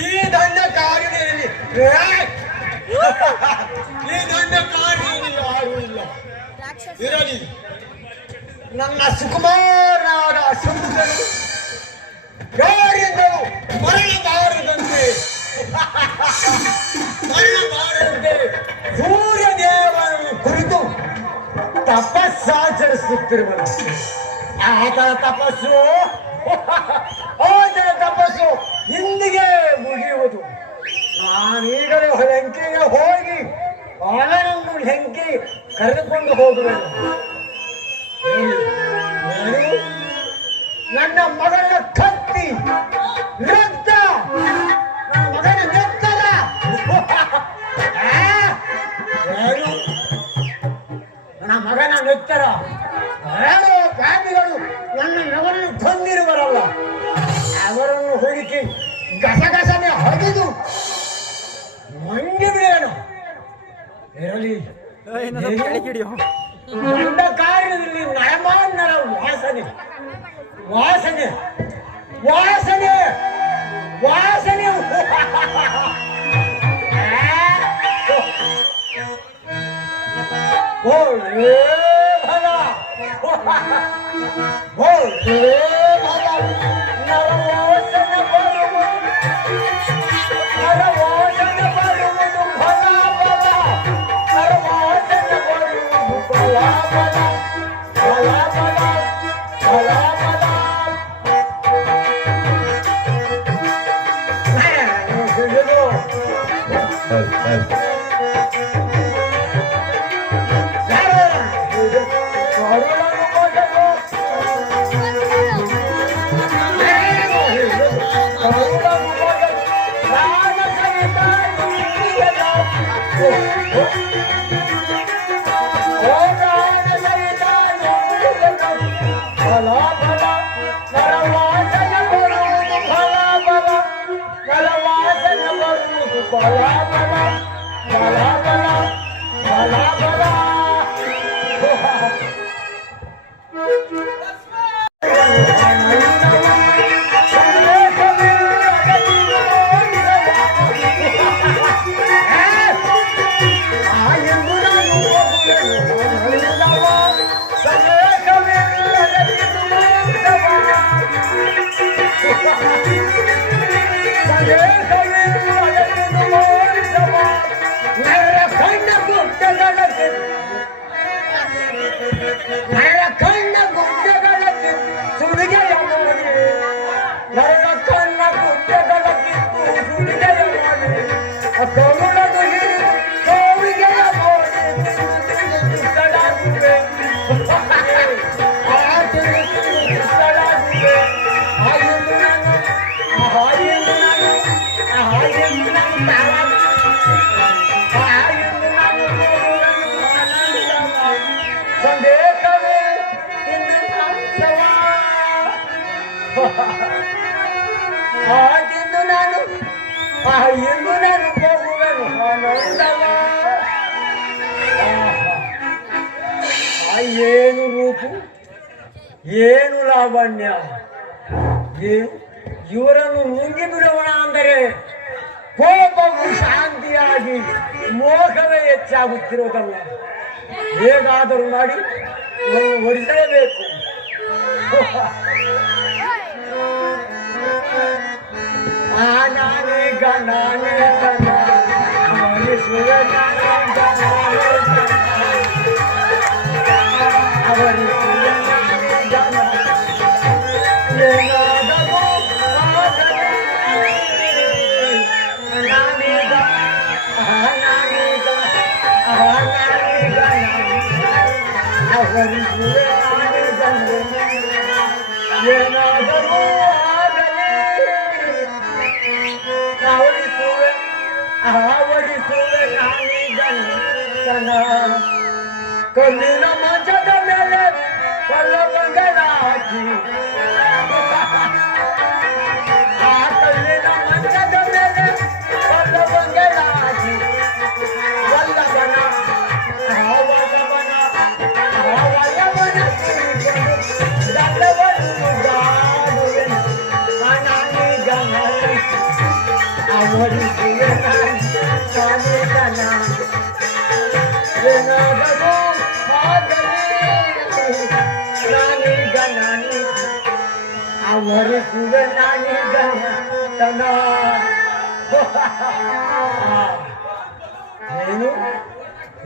ಈ ದೊಡ್ಡ ಕಾರ್ಯದಲ್ಲಿ ಯಾರೂ ಇಲ್ಲ ಇರಲಿ. ನನ್ನ ಸುಕುಮಾರನಾದ ಸುಂದರನು ಯಾರಿಂದಲೂ ಮರಳಬಾರದಂತೆ ಸೂರ್ಯ ದೇವರನ್ನು ಕುರಿತು ತಪಸ್ಸಾಚರಿಸುತ್ತಿರುವನು. ಆತನ ತಪಸ್ಸು ಇಂದಿಗೆ ಮುಗಿಯುವುದು. ನಾನೀಗಲೇ ಲಂಕೆಗೆ ಹೋಗಿ ಅವನನ್ನು ಲಂಕೆ ಕರೆದುಕೊಂಡು ಹೋಗುವೆನು. ನನ್ನ ಮಗನ ಕತ್ತಿ ರಕ್ತ, ನನ್ನ ಮಗನ ನೆತ್ತರ, ನನ್ನ ಮಗನ ನೆತ್ತರ ಪಾಪಿಗಳು ನನ್ನ ಮಗನನ್ನು ಕೊಂದಿರುವರಲ್ಲ, ಅವರನ್ನು ಹುಡುಕಿ ಗಸಗಸನೆ ಹೊಡೆದು ಮಂಡಿ ಬಿಡೋಣ. ಇರಲಿ, ನನ್ನ ಕಾರಣದಲ್ಲಿ ನಯಮಾನ್ನರ ವಾಸನೆ ವಾಸನೆ ವಾಸನೆ ವಾಸನೆ ಬೋಲೇ ಭಲ ಬೋಲೇ ಭಲ ನರವಾಸನ ಬರುವುದು ನರವಾಸನ ಬರುವುದು ಭಲ ಬಲ ನರವಾಸನ ಬರುವುದು ಭಲ ಬಲ ಭಲ ಬಲ ಭಲ ಬಲ. ಏನು ಲಾವಣ್ಯ, ಇವರನ್ನು ನುಂಗಿ ಬಿಡೋಣ ಅಂದರೆ ಕೋಪವು ಶಾಂತಿಯಾಗಿ ಮೋಹವೇ ಹೆಚ್ಚಾಗುತ್ತಿರುವುದಲ್ಲ. ಹೇಗಾದರೂ ಮಾಡಿ ಒರಿಸಲೇಬೇಕು. ನಾನೀಗ ನಾನೇ ಏನಾದರೂ ಆವರಿಸುವೆ ನಾನೀಗನ ಕಲ್ಲಿನ ಮಂಚದ ಮೇಲೆ ಪಲ್ಲವಗಳಾಗಿ, ಆ ಕಲ್ಲಿನ ಮಂಚದ ಮೇಲೆ ಪಲ್ಲವಗಳಾಗಿ ವಲ್ಲಭನ ಆವಯವನ ದಲ್ಲವನ್ನು ಗಾಡುವೆನು ನಾನೀಗನ ಆವರಿಸುವೆ ಏನಾದರೂ ಆಗಲಿ ನಾನೀಗ ಅವರಿಸುವೆ ನಾನೀಗ ತನ. ಏನು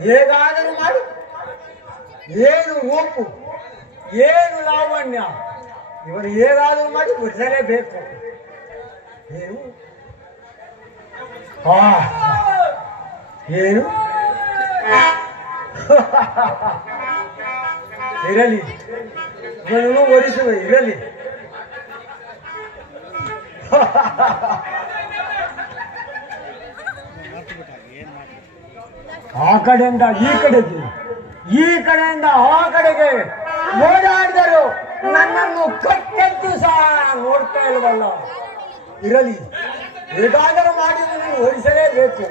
ಹೇಗಾದರೂ ಮಾಡು, ಏನು ಒಪ್ಪು, ಏನು ಲಾವಣ್ಯ, ಇವರು ಹೇಗಾದರೂ ಮಾಡಿ ಬಿಡಿಸಲೇಬೇಕು. ಏನು ಏನು ಇರಲಿ, ಇವನು ಒರಿಸುವೆ ಇರಲಿ. ಆ ಕಡೆಯಿಂದ ಈ ಕಡೆಗೆ, ಈ ಕಡೆಯಿಂದ ಆ ಕಡೆಗೆ ಓಡಾಡಿದರು, ನನ್ನನ್ನು ಕಟ್ಟೆದ್ದು ಸಹ ನೋಡ್ತಾ ಇಲ್ವಲ್ಲ. ಇರಲಿ, ಹೇಗಾದರೂ ಮಾಡಿ ಓಡಿಸಲೇಬೇಕು.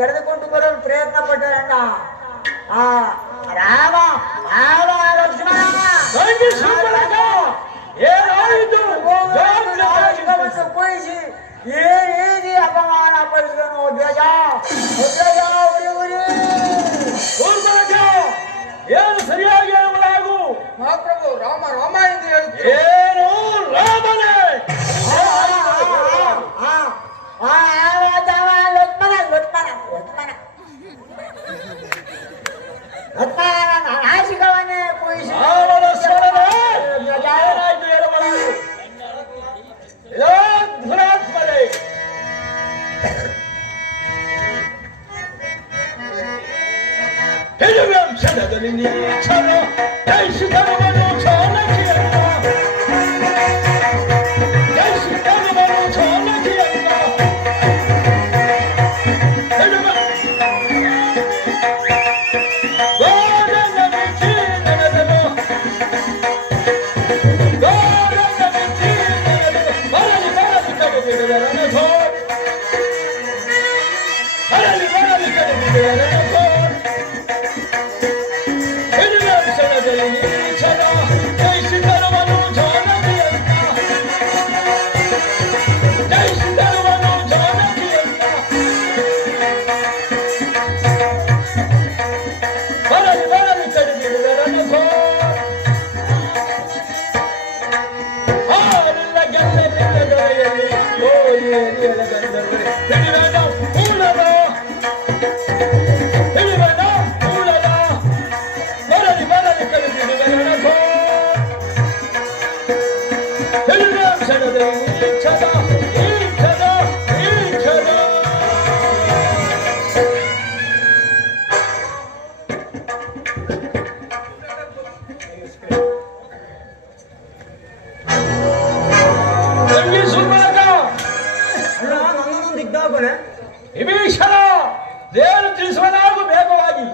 ಕರೆದುಕೊಂಡು ಬರಲು ಪ್ರಯತ್ನ ಪಟ್ಟರಣ್ಣ. ರಾಮ ರಾಮ ಲಕ್ಷ್ಮಣ ಕೊಯಿಸಿ ಏನೇನಿ ಅಪಮಾನ ಪಡಿಸಿದನು. ಧ್ವಜ ಏನು ಸರಿಯಾಗಿ ಹೇಳಲಾಗು. ಮಹಾಪ್ರಭು ರಾಮ ರಾಮ ಎಂದು ಹೇಳುತ್ತೇನೆ. ಏನು ರಾಮನೇ ನಾಶಿಕವನ್ನೇ ಕೂಯಿಸಿ ಕ್ಷಣದಲ್ಲಿ ನೀಚನ ಜಯಿಸಿದವನು ಚಾಣಕ್ಯನ ಜಯಿಸಿದವನು ಚಾಣಕ್ಯನ ವಿಭೀಷಣ ದೇವರು ತಿಳಿಸುವನಾಗು ಬೇಗವಾಗಿ.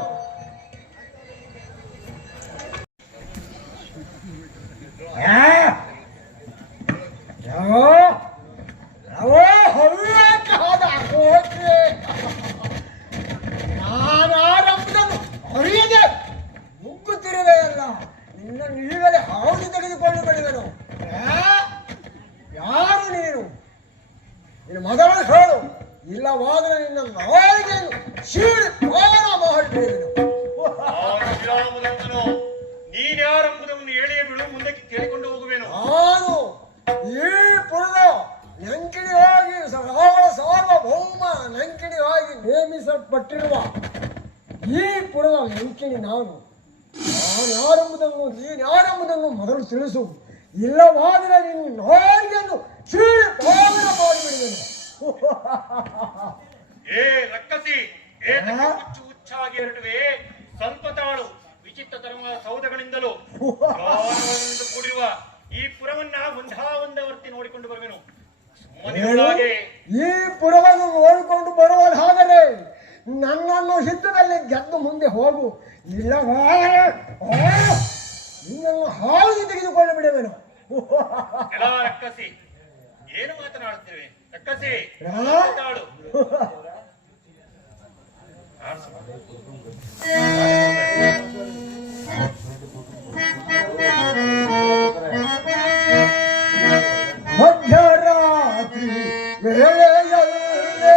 ನಾನಾರಂಭದನ್ನು ಅರಿಯದೆ ಮುಗ್ಗುತ್ತಿರುವೆಯಲ್ಲ, ನಿನ್ನನ್ನು ಈಗಲೇ ಹಾವಳಿ ತೆಗೆದುಕೊಂಡು ಬಿಡುವೆನು. ಯಾರು ನೀನು? ನೀನು ಮೊದಲು ಹೇಳು, ಇಲ್ಲವಾದರೆ ನಿನ್ನ ನಾಯಿಗೆಯನ್ನು ಶೀಳಿ ಪಾವನ ಮಾಡಿಬಿಡುವೆನು. ನೀನ್ಯಾರೆಂಬುದನ್ನು ಹೇಳಿಯೇ ಬಿಡು, ಮುಂದಕ್ಕೆ ಕೇಳಿಕೊಂಡು ಹೋಗುವೆನು. ನಾನು ಈ ಪುರದ ಲಂಕಿಣಿಯಾಗಿ ರಾವಣ ಸಾರ್ವಭೌಮ ಲಂಕಿಣಿಯಾಗಿ ನೇಮಿಸಲ್ಪಟ್ಟಿರುವ ಈ ಪುರದ ಲಂಕಿಣಿ ನಾನು. ಯಾರೆಂಬುದನ್ನು ನೀನ್ಯಾರೆಂಬುದನ್ನು ಮೊದಲು ತಿಳಿಸು, ಇಲ್ಲವಾದರೆ ನಿನ್ನ ನಾಯಿಗೆಯನ್ನು ಶೀಳಿ ಪಾವನ ಮಾಡಿಬಿಡುವೆನು. ಏ ರಕ್ಕಸಿ, ಹುಚ್ಚು ಹುಚ್ಚಾಗಿ ಹೊರಟುವೆ. ಸ್ವಲ್ಪ ತಾಳು. ವಿಚಿತ್ರ ತರವಾದ ಸೌಧಗಳಿಂದಲೂ ಕೂಡಿರುವ ಈ ಪುರವನ್ನ ಒಂದಾವರ್ತಿ ನೋಡಿಕೊಂಡು ಬರುವೆನು. ಈ ಪುರವನ್ನು ನೋಡಿಕೊಂಡು ಬರುವುದಾದರೆ ನನ್ನನ್ನು ಯುದ್ಧದಲ್ಲಿ ಗೆದ್ದು ಮುಂದೆ ಹೋಗು, ಇಲ್ಲವಾದರೆ ನಿನ್ನನ್ನು ಹಾವಿಗೆ ತೆಗೆದುಕೊಂಡು ಬಿಡುವೆನು. ರಕ್ಕಸಿ, ಏನು ಮಾತನಾಡುತ್ತೇವೆ? ರಕ್ಕಸಿ ತಾಳು. ಮಧ್ಯರಾತ್ರಿ ವೇಳೆಯಲ್ಲೇ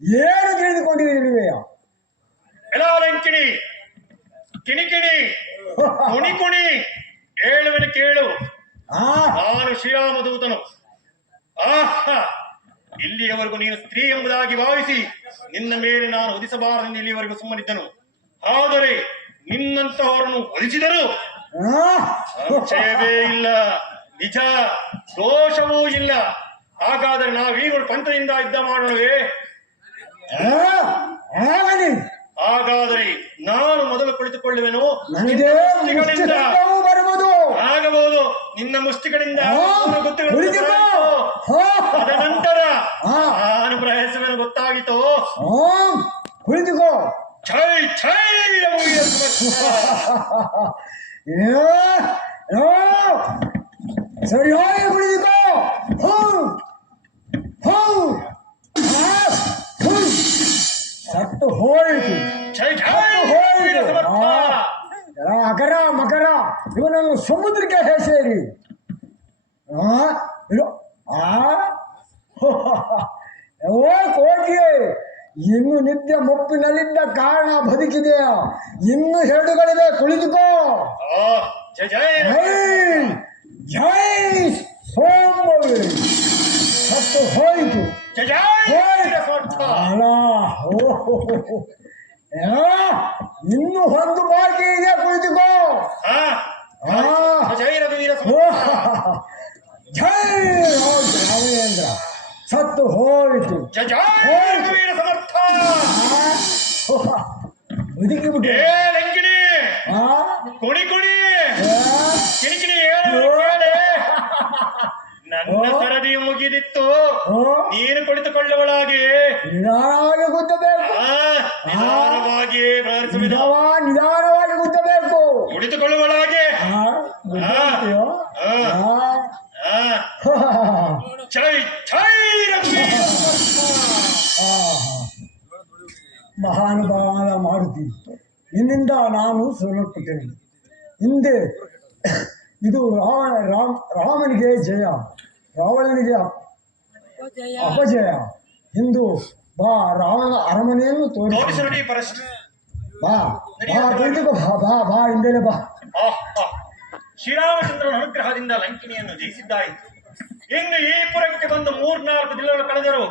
ಏನು ತಿಳಿದುಕೊಂಡಿರುವೆಯ? ಎಲ್ಲ ಲಂಕಿಣಿ ಕಿಣಿಕಿಣಿ ಕುಣಿ ಕುಣಿ ಹೇಳುವೆನು ಕೇಳು. ಆ ನಾನು ಶ್ರೀರಾಮದೂತನು. ಆಹಾ, ಇಲ್ಲಿಯವರೆಗೂ ನೀನು ಸ್ತ್ರೀ ಎಂಬುದಾಗಿ ಭಾವಿಸಿ ನಿನ್ನ ಮೇಲೆ ನಾನು ಒದಿಸಬಾರದೆಂದು ಇಲ್ಲಿಯವರೆಗೂ ಸುಮ್ಮನಿದ್ದನು. ಆದರೆ ನಿನ್ನಂತಹವರನ್ನು ಒದಿಸಿದರು ಸಂಶಯವೇ ಇಲ್ಲ, ನಿಜ, ದೋಷವೂ ಇಲ್ಲ. ಹಾಗಾದರೆ ನಾವೀಗ ಪಂಥದಿಂದ ಯುದ್ಧ ಮಾಡೋಣವೇ? ಆಗಲಿ. ಹಾಗಾದರೆ ನಾನು ಮೊದಲು ಕುಳಿತುಕೊಳ್ಳುವೆನು. ನನಗೆ ಮುಷ್ಟಿಗಟ್ಟವು ಬರುವುದು. ಆಗಬಹುದು, ನಿನ್ನ ಮುಷ್ಟಿಗಳಿಂದ ಕುಳಿತುಕೋ. ಅದ ನಂತರ ನಾನು ಪ್ರಯತ್ನವೇನು ಗೊತ್ತಾಗಿತ್ತು. ಕುಳಿತುಕೋ. ಛೈ ಛೈ ಸರಿಯಾಗಿ ಕುಳಿತುಕೋ. ಸತ್ತು ಹೋಯಿತು. ಛೈ ಛೈ ಅಕರ ಮಕರ ಇವನನ್ನು ಸಮುದ್ರಕ್ಕೆ ಹೆಸೇರಿ. ಓ ಕೋಟಿಯೇ, ಇನ್ನು ನಿತ್ಯ ಮುಪ್ಪಿನಲ್ಲಿದ್ದ ಕಾರಣ ಬದುಕಿದೆಯಾ? ಇನ್ನು ಹೆರಡುಗಳಿವೆ, ಕುಳಿತುಕೋ. ಜೈ ಜೈ ಜೈ ಸೋಮವೇ. ಸತ್ತು ಹೋಯಿತು. ಜೈ ಜೈ ಅಲ್ಲ, ಇನ್ನು ಒಂದು ಬಾಕಿ ಇದೆ, ಕುಳಿತುಕೋ. ಜೈ ರಘುವೀರ ಜೈ ರಾಘವೇಂದ್ರ. ಸತ್ತು ಹೋಯಿತು. ಜೈ ರಘುವೀರ ಸಮರ್ಥ. ಬದುಕಿಬಿಟ್ಟೆ. ಏ ಲಂಕಿಣಿ ಕುಣಿ ಕುಣಿ ಕಿಣಿಕಿಣಿ ಹೇಳು. ನನ್ನ ಸರದಿಯು ಮುಗಿದಿತ್ತು, ನೀನು ಕುಳಿತುಕೊಳ್ಳುವಳಾಗಿ ನಿಧಾನವಾಗಿ ಗುದ್ದಬೇಕು. ನಿಧಾನವಾಗಿ ನಿಧಾನವಾಗಿ ಗುದ್ದಬೇಕು. ಕುಳಿತುಕೊಳ್ಳುವಳಾಗಿ ಛೈ ಛೈ ಮಹಾನುಭಾವನ ಮಾರುತಿ, ನಿನ್ನಿಂದ ನಾನು ಸೋಲಲ್ಪಟ್ಟೆನು. ಹಿಂದೆ ಇದು ರಾಮನಿಗೆ ಜಯ, ರಾವಣನಿಗೆ ಅಪಜಯ. ಇಂದು ಬಾ, ರಾವಣನ ಅರಮನೆಯನ್ನು ತೋರಿಸಿ ಬಾ. ಕುಳಿತುಕೋ. ಬಾ ಹಿಂದೆ ಬಾ. ಶ್ರೀರಾಮಚಂದ್ರನ ಅನುಗ್ರಹದಿಂದ ಲಂಕಿಣಿಯನ್ನು ಜಯಿಸಿದ್ದಾಯಿತು. ಇನ್ನು ಈ ಪುರಕ್ಕೆ ಬಂದು 3-4 ದಿನಗಳು ಕಳೆದರು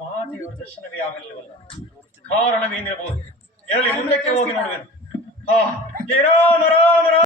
ಮಾತೆಯವರ ದರ್ಶನವೇ ಆಗಲಿಲ್ಲವಲ್ಲ. ಕಾರಣವೇನಿರಬಹುದು? ಎಲ್ಲಿ ಮುಂದಕ್ಕೆ ಹೋಗಿ ನೋಡುವೆನು. ರಾಮ ರಾಮ